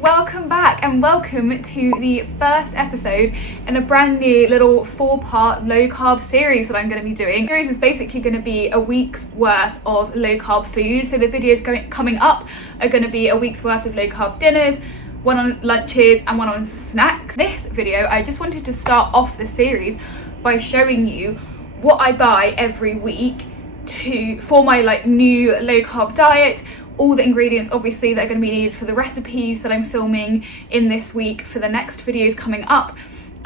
welcome back and welcome to the first episode in a brand new little 4-part low carb series that I'm going to be doing. The series is basically going to be a week's worth of low carb food, so the videos coming up are going to be a week's worth of low carb dinners, one on lunches and one on snacks. This video, I just wanted to start off the series by showing you what I buy every week for my new low carb diet, all the ingredients obviously that are going to be needed for the recipes that I'm filming in this week for the next videos coming up,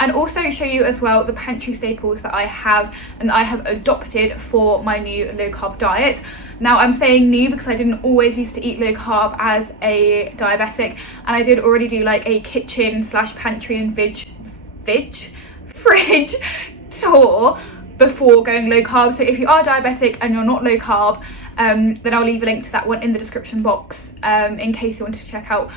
and also show you as well the pantry staples that I have and that I have adopted for my new low carb diet. Now I'm saying new because I didn't always used to eat low carb as a diabetic, and I did already do like a kitchen / pantry and fridge tour before going low carb. So if you are diabetic and you're not low carb, then I'll leave a link to that one in the description box in case you want to check out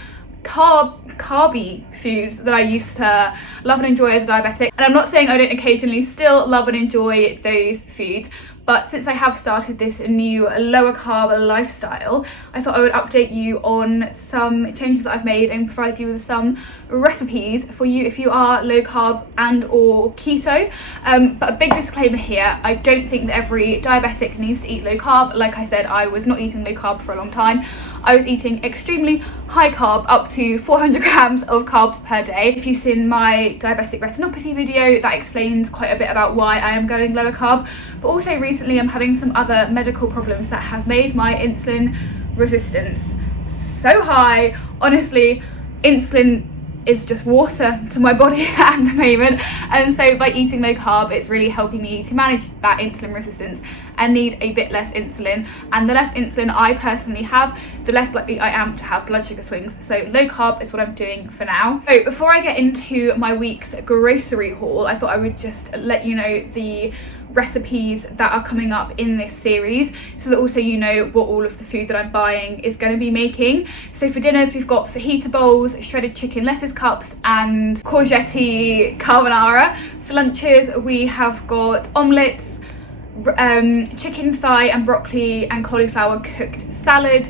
carby foods that I used to love and enjoy as a diabetic. And I'm not saying I don't occasionally still love and enjoy those foods, but since I have started this new lower carb lifestyle, I thought I would update you on some changes that I've made and provide you with some recipes for you if you are low carb and or keto. But a big disclaimer here, I don't think that every diabetic needs to eat low carb. Like I said, I was not eating low carb for a long time. I was eating extremely high carb, up to 400 grams of carbs per day. If you've seen my diabetic retinopathy video, that explains quite a bit about why I am going lower carb. But also recently I'm having some other medical problems that have made my insulin resistance so high. Honestly, insulin is just water to my body at the moment, and so by eating low carb it's really helping me to manage that insulin resistance and need a bit less insulin. And the less insulin I personally have, the less likely I am to have blood sugar swings. So low carb is what I'm doing for now. So before I get into my week's grocery haul, I thought I would just let you know the recipes that are coming up in this series, so that also you know what all of the food that I'm buying is going to be making. So for dinners we've got fajita bowls, shredded chicken lettuce cups and courgette carbonara. For lunches we have got omelettes, chicken thigh and broccoli and cauliflower cooked salad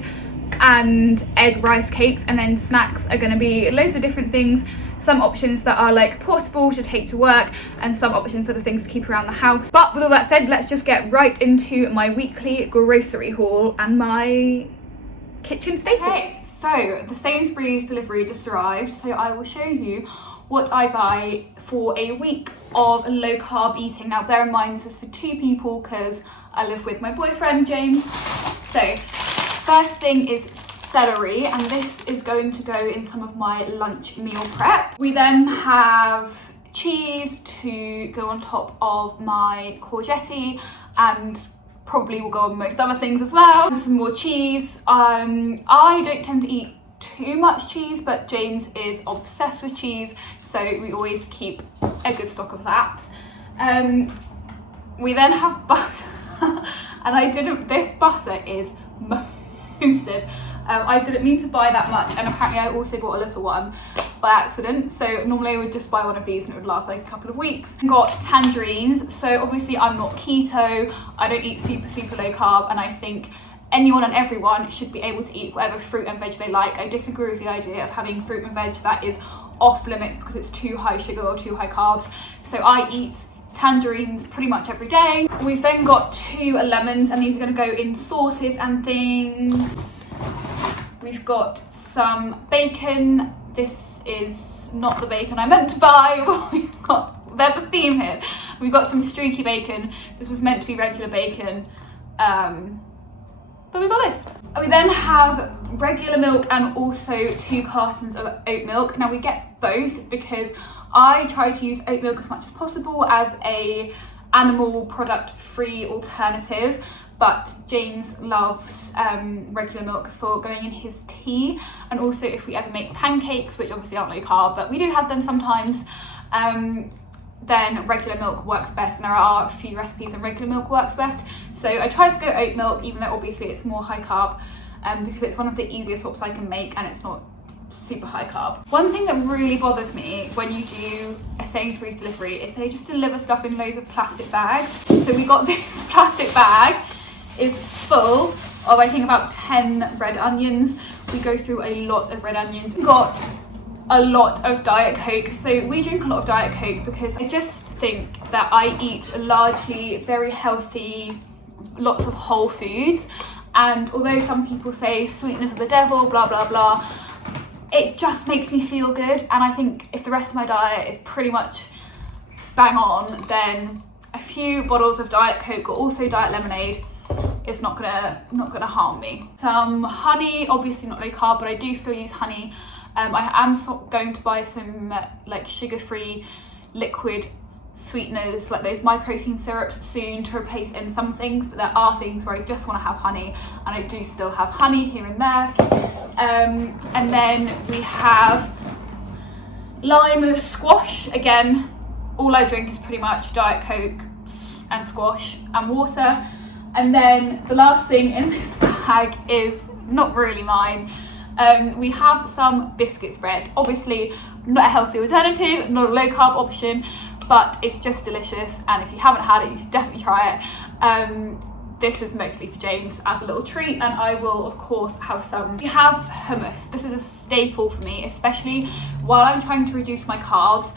and egg rice cakes. And then snacks are going to be loads of different things, some options that are like portable to take to work and some options that are things to keep around the house. But with all that said, let's just get right into my weekly grocery haul and my kitchen staples. Okay, so the Sainsbury's delivery just arrived, so I will show you what I buy for a week of low carb eating. Now bear in mind this is for 2 people because I live with my boyfriend James. So first thing is celery, and this is going to go in some of my lunch meal prep. We then have cheese to go on top of my courgette, and probably will go on most other things as well. And some more cheese. I don't tend to eat too much cheese, but James is obsessed with cheese, so we always keep a good stock of that. We then have butter, and this butter is massive. I didn't mean to buy that much, and apparently I also bought a little one by accident, so normally I would just buy one of these and it would last like a couple of weeks. Got tangerines, so obviously I'm not keto, I don't eat super low carb, and I think anyone and everyone should be able to eat whatever fruit and veg they like. I disagree with the idea of having fruit and veg that is off limits because it's too high sugar or too high carbs. So I eat tangerines pretty much every day. We've then got 2 lemons, and these are going to go in sauces and things. We've got some bacon. This is not the bacon I meant to buy. There's a theme here. We've got some streaky bacon. This was meant to be regular bacon, but we got this. We then have regular milk and also 2 cartons of oat milk. Now we get both because I try to use oat milk as much as possible as a animal product free alternative, but James loves regular milk for going in his tea, and also if we ever make pancakes, which obviously aren't low carb but we do have them sometimes, then regular milk works best, and there are a few recipes and regular milk works best. So I try to go oat milk, even though obviously it's more high carb, because it's one of the easiest swaps I can make and it's not super high carb. One thing that really bothers me when you do a Sainsbury's delivery is they just deliver stuff in loads of plastic bags. So we got this plastic bag is full of I think about 10 red onions. we go through a lot of red onions. We've got a lot of Diet Coke. So we drink a lot of Diet Coke because I just think that I eat largely very healthy, lots of whole foods. And although some people say sweeteners are the devil, blah, blah, blah, it just makes me feel good. And I think if the rest of my diet is pretty much bang on, then a few bottles of Diet Coke or also Diet Lemonade is not gonna harm me. Some honey, obviously not low carb, but I do still use honey. I am going to buy some like sugar-free liquid sweeteners, like those My Protein syrups, soon to replace in some things, but there are things where I just want to have honey, and I do still have honey here and there. And then we have lime squash. Again, all I drink is pretty much Diet Coke and squash and water. And then the last thing in this bag is not really mine. We have some biscuit spread. Obviously not a healthy alternative, not a low carb option, but it's just delicious, and if you haven't had it, you should definitely try it. This is mostly for James as a little treat, and I will of course have some. We have hummus. This is a staple for me, especially while I'm trying to reduce my carbs.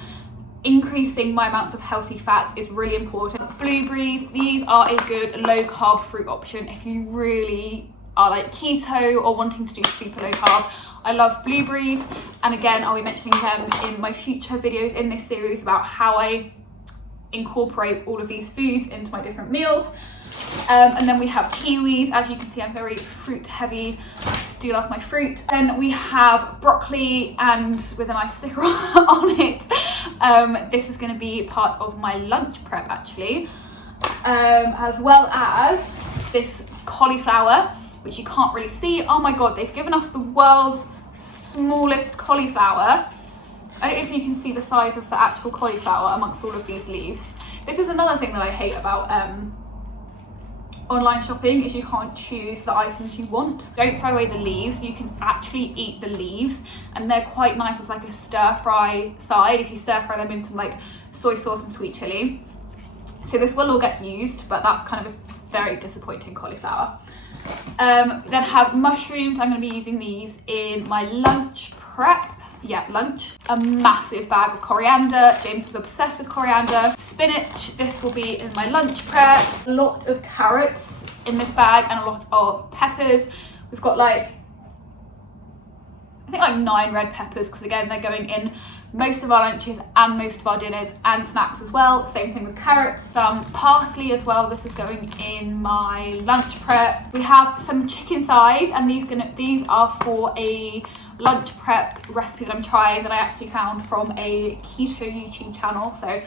Increasing my amounts of healthy fats is really important. Blueberries, these are a good low carb fruit option if you really are like keto or wanting to do super low carb. I love blueberries, and again I'll be mentioning them in my future videos in this series about how I incorporate all of these foods into my different meals. And then we have kiwis. As you can see, I'm very fruit heavy, do love my fruit. Then we have broccoli, and with a nice sticker on it. This is going to be part of my lunch prep actually, as well as this cauliflower, which you can't really see. Oh my god, they've given us the world's smallest cauliflower. I don't know if you can see the size of the actual cauliflower amongst all of these leaves. This is another thing that I hate about online shopping, is you can't choose the items you want. Don't throw away the leaves, you can actually eat the leaves, and they're quite nice as like a stir fry side if you stir fry them in some like soy sauce and sweet chili. So this will all get used, but that's kind of a very disappointing cauliflower. Then have mushrooms. I'm going to be using these in my lunch prep. Yeah, lunch. A massive bag of coriander. James is obsessed with coriander. Spinach. This will be in my lunch prep. A lot of carrots in this bag and a lot of peppers. We've got like, I think like 9 red peppers, because again they're going in most of our lunches and most of our dinners and snacks as well. Same thing with carrots. Some parsley as well. This is going in my lunch prep. We have some chicken thighs, and these are for a lunch prep recipe that I'm trying, that I actually found from a keto YouTube channel. So I've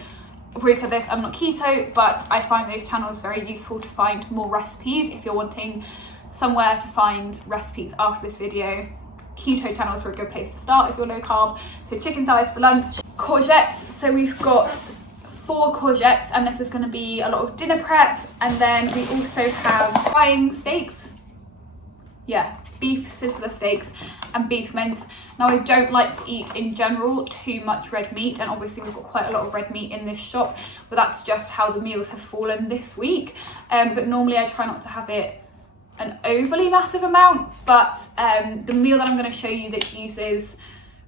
already said this, I'm not keto, but I find those channels very useful to find more recipes if you're wanting somewhere to find recipes after this video. Keto channels are a good place to start if you're low carb. So chicken thighs for lunch. Courgettes. So we've got 4 courgettes, and this is going to be a lot of dinner prep. And then we also have frying steaks. Yeah, beef sizzler steaks and beef mince. Now I don't like to eat in general too much red meat, and obviously we've got quite a lot of red meat in this shop, but that's just how the meals have fallen this week. But normally I try not to have it an overly massive amount, but the meal that I'm going to show you that uses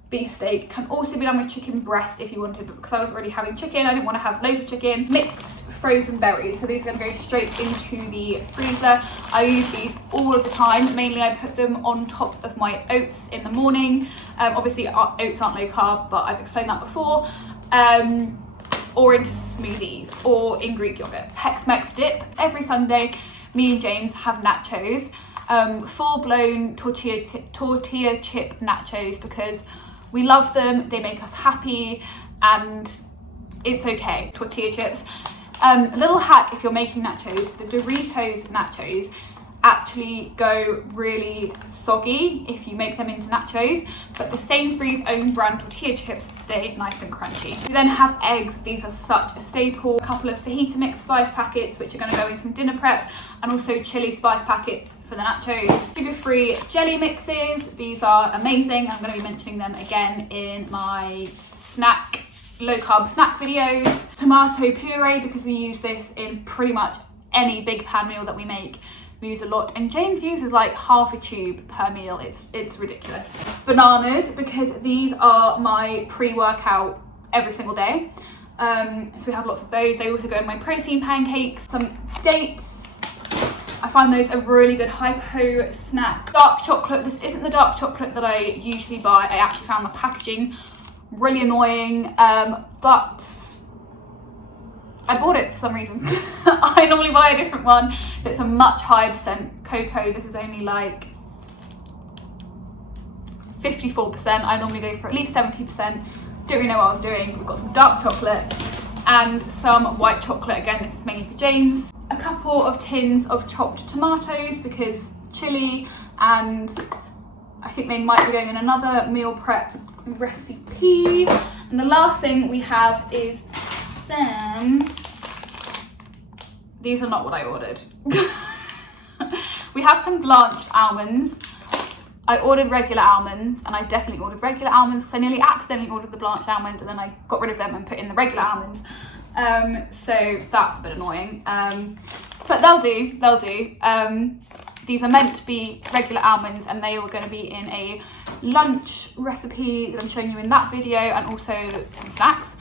beef steak can also be done with chicken breast if you wanted, but because I was already having chicken, I didn't want to have loads of chicken. Mixed frozen berries, so these are going to go straight into the freezer. I use these all of the time. Mainly I put them on top of my oats in the morning. Obviously oats aren't low carb, but I've explained that before. Or into smoothies or in Greek yogurt. Tex-Mex dip. Every Sunday me and James have nachos, full-blown tortilla chip nachos, because we love them, they make us happy, and it's okay. Tortilla chips. A little hack if you're making nachos, the Doritos nachos actually go really soggy if you make them into nachos, but the Sainsbury's own brand tortilla chips stay nice and crunchy. We then have eggs. These are such a staple. A couple of fajita mix spice packets, which are going to go in some dinner prep, and also chili spice packets for the nachos. Sugar-free jelly mixes. These are amazing. I'm going to be mentioning them again in my low carb snack videos. Tomato puree, because we use this in pretty much any big pan meal that we make. we use a lot, and James uses like half a tube per meal. It's ridiculous. Bananas, because these are my pre-workout every single day. So we have lots of those. They also go in my protein pancakes. Some dates, I find those a really good hypo snack. Dark chocolate, this isn't the dark chocolate that I usually buy. I actually found the packaging really annoying, but I bought it for some reason. I normally buy a different one that's a much higher percent cocoa. This is only like 54%. I normally go for at least 70%. Didn't really know what I was doing. We've got some dark chocolate and some white chocolate. Again, this is mainly for James. A couple of tins of chopped tomatoes because chili, and I think they might be going in another meal prep recipe. And the last thing we have is these are not what I ordered. We have some blanched almonds. I ordered regular almonds, and I definitely ordered regular almonds because I nearly accidentally ordered the blanched almonds and then I got rid of them and put in the regular almonds. So that's a bit annoying, but they'll do. These are meant to be regular almonds, and they are going to be in a lunch recipe that I'm showing you in that video, and also some snacks.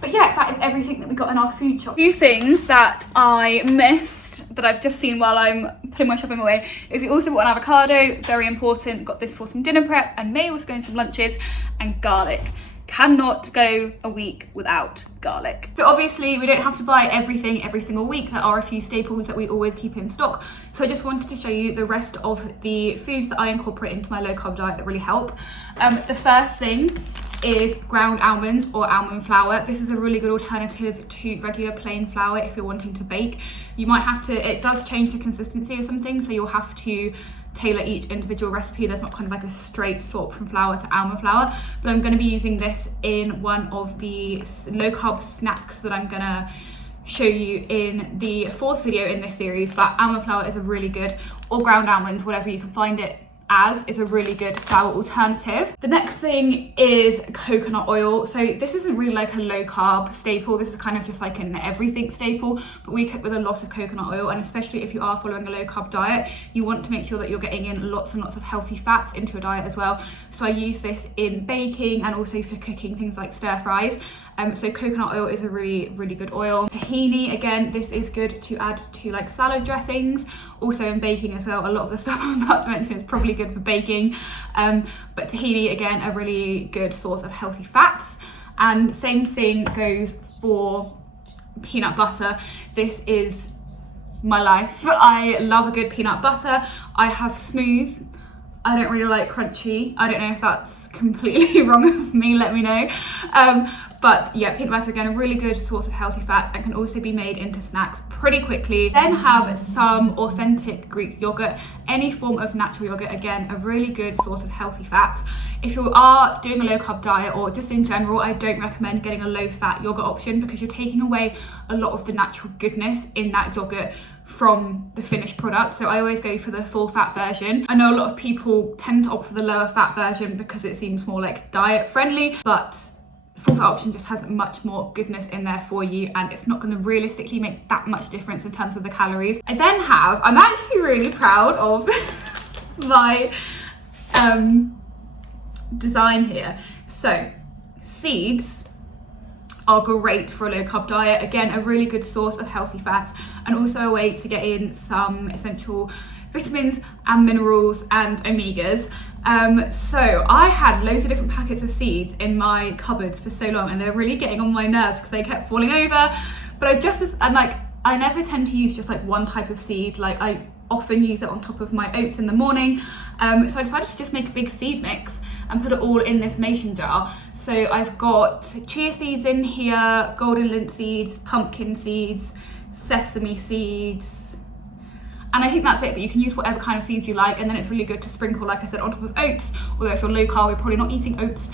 But yeah, that is everything that we got in our food shop. A few things that I missed that I've just seen while I'm putting my shopping away is we also bought an avocado, very important. Got this for some dinner prep and may also go in some lunches, and garlic. Cannot go a week without garlic. So obviously we don't have to buy everything every single week. There are a few staples that we always keep in stock. So I just wanted to show you the rest of the foods that I incorporate into my low carb diet that really help. The first thing is ground almonds or almond flour. This is a really good alternative to regular plain flour if you're wanting to bake. You might have to, it does change the consistency of some things, so you'll have to tailor each individual recipe. There's not kind of like a straight swap from flour to almond flour, but I'm going to be using this in one of the low carb snacks that I'm going to show you in the fourth video in this series. But almond flour is a really good, or ground almonds, whatever you can find it as, is a really good flour alternative. The next thing is coconut oil. So this isn't really like a low carb staple. This is kind of just like an everything staple, but we cook with a lot of coconut oil, and especially if you are following a low carb diet, you want to make sure that you're getting in lots and lots of healthy fats into your diet as well. So I use this in baking and also for cooking things like stir fries. So coconut oil is a really, really good oil. Tahini, again, this is good to add to like salad dressings, also in baking as well. A lot of the stuff I'm about to mention is probably good for baking. But tahini, again, a really good source of healthy fats. And same thing goes for peanut butter. This is my life. I love a good peanut butter. I have smooth. I don't really like crunchy. I don't know if that's completely wrong of me, let me know. But yeah, peanut butter, again, a really good source of healthy fats and can also be made into snacks pretty quickly. Then have some authentic Greek yogurt, any form of natural yogurt, again, a really good source of healthy fats. If you are doing a low carb diet or just in general, I don't recommend getting a low fat yogurt option because you're taking away a lot of the natural goodness in that yogurt from the finished product. So I always go for the full fat version. I know a lot of people tend to opt for the lower fat version because it seems more like diet friendly, but full fat option just has much more goodness in there for you, and it's not going to realistically make that much difference in terms of the calories. I then have, I'm actually really proud of my design here. So seeds are great for a low carb diet. Again, a really good source of healthy fats and also a way to get in some essential vitamins and minerals and omegas. So I had loads of different packets of seeds in my cupboards for so long, and they're really getting on my nerves because they kept falling over. But I never tend to use just like one type of seed. Like I often use it on top of my oats in the morning. So I decided to just make a big seed mix and put it all in this mason jar. So I've got chia seeds in here, golden linseeds, pumpkin seeds, sesame seeds, and I think that's it, but you can use whatever kind of seeds you like. And then it's really good to sprinkle, like I said, on top of oats, although if you're low carb, you're probably not eating oats.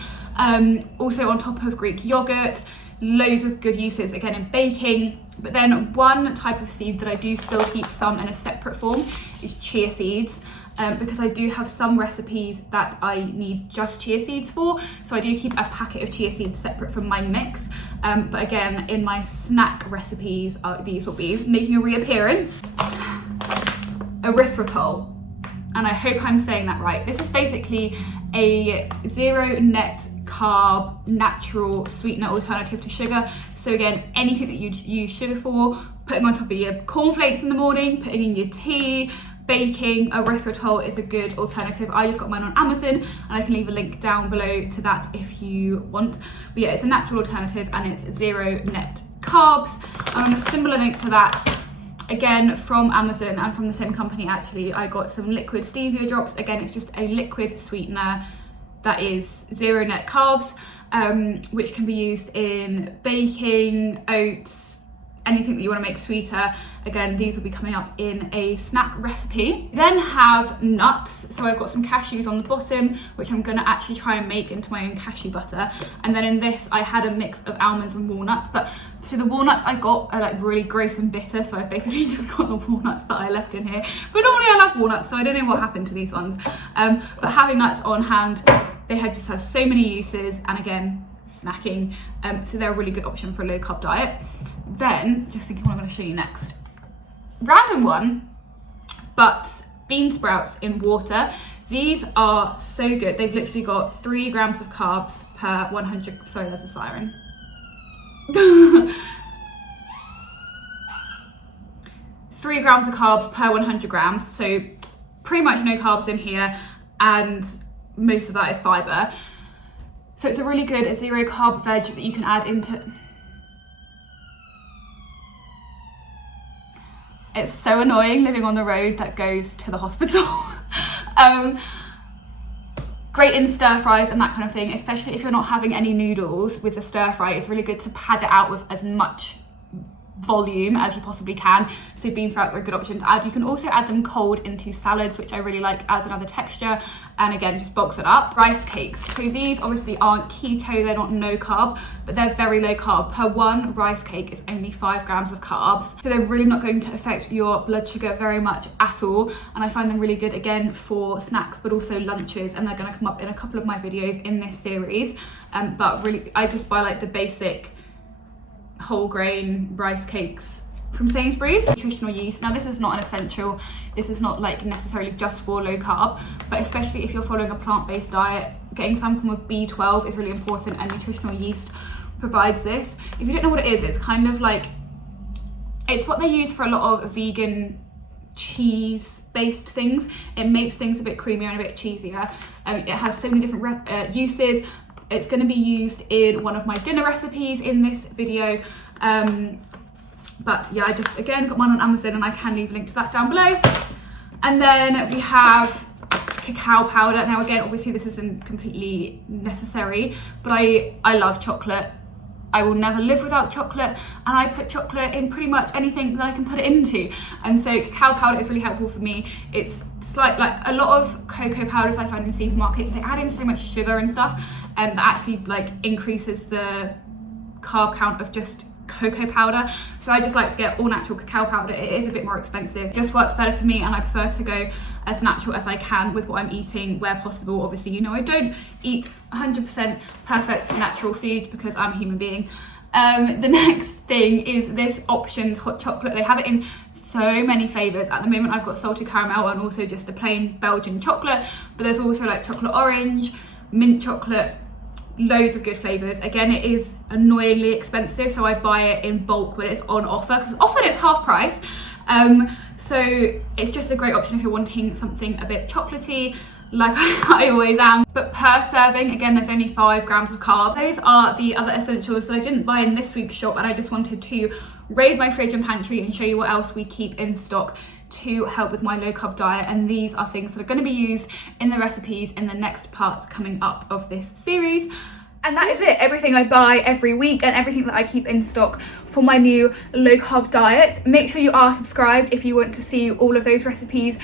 Also on top of Greek yogurt, loads of good uses, again, in baking. But then one type of seed that I do still keep some in a separate form is chia seeds. Because I do have some recipes that I need just chia seeds for, so I do keep a packet of chia seeds separate from my mix. But again, in my snack recipes, these will be making a reappearance. erythritol, and I hope I'm saying that right. This is basically a zero net carb natural sweetener alternative to sugar. So again, anything that you'd use sugar for, putting on top of your cornflakes in the morning, putting in your tea, baking, erythritol is a good alternative. I just got mine on Amazon, and I can leave a link down below to that if you want. But yeah, it's a natural alternative and it's zero net carbs. And on a similar note to that, again from Amazon and from the same company actually, I got some liquid stevia drops. Again, it's just a liquid sweetener that is zero net carbs, which can be used in baking, oats, anything that you want to make sweeter. Again, these will be coming up in a snack recipe. Then have nuts. So I've got some cashews on the bottom, which I'm going to actually try and make into my own cashew butter. And then in this, I had a mix of almonds and walnuts. But so the walnuts I got are like really gross and bitter, so I've basically just got the walnuts that I left in here. But normally I love walnuts, so I don't know what happened to these ones. But having nuts on hand, they just have so many uses, and again, snacking. So they're a really good option for a low carb diet. Then, just thinking what I'm going to show you next. Random one, but bean sprouts in water. These are so good. They've literally got 3 grams of carbs per 100, sorry, there's a siren. 3 grams of carbs per 100 grams. So pretty much no carbs in here, and most of that is fiber. So it's a really good zero carb veg that you can add into. It's so annoying living on the road that goes to the hospital. Great in stir fries and that kind of thing, especially if you're not having any noodles with the stir fry. It's really good to pad it out with as much volume as you possibly can. So bean sprouts are a good option to add. You can also add them cold into salads, which I really like, adds another texture, and again just bulks it up. Rice cakes. So these obviously aren't keto, they're not no carb, but they're very low carb. Per 1 rice cake is only 5 grams of carbs, so they're really not going to affect your blood sugar very much at all. And I find them really good again for snacks but also lunches, and they're going to come up in a couple of my videos in this series. But really I just buy like the basic whole grain rice cakes from Sainsbury's. Nutritional yeast. Now this is not an essential, this is not like necessarily just for low carb, but especially if you're following a plant-based diet, getting some form of B12 is really important, and nutritional yeast provides this. If you don't know what it is, it's kind of like, it's what they use for a lot of vegan cheese based things. It makes things a bit creamier and a bit cheesier. It has so many different uses. It's going to be used in one of my dinner recipes in this video. But yeah, I just again got mine on Amazon, and I can leave a link to that down below. And then we have cacao powder. Now again, obviously this isn't completely necessary, but I love chocolate. I will never live without chocolate, and I put chocolate in pretty much anything that I can put it into. And so cacao powder is really helpful for me. It's like a lot of cocoa powders I find in supermarkets, they add in so much sugar and stuff, and that actually like increases the carb count of just cocoa powder. So I just like to get all natural cacao powder. It is a bit more expensive, it just works better for me, and I prefer to go as natural as I can with what I'm eating where possible. Obviously, you know, I don't eat 100% perfect natural foods because I'm a human being. The next thing is this Options hot chocolate. They have it in so many flavors. At the moment I've got salted caramel and also just the plain Belgian chocolate, but there's also like chocolate orange, mint chocolate, loads of good flavors. Again, it is annoyingly expensive, so I buy it in bulk when it's on offer, because often it's half price. So it's just a great option if you're wanting something a bit chocolatey, like I always am. But per serving, again, there's only 5 grams of carb. Those are the other essentials that I didn't buy in this week's shop, and I just wanted to raid my fridge and pantry and show you what else we keep in stock to help with my low carb diet. And these are things that are going to be used in the recipes in the next parts coming up of this series. And that is it, everything I buy every week and everything that I keep in stock for my new low carb diet. Make sure you are subscribed if you want to see all of those recipes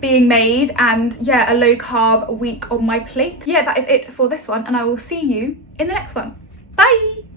being made, and yeah, a low carb week on my plate. Yeah, that is it for this one, and I will see you in the next one. Bye!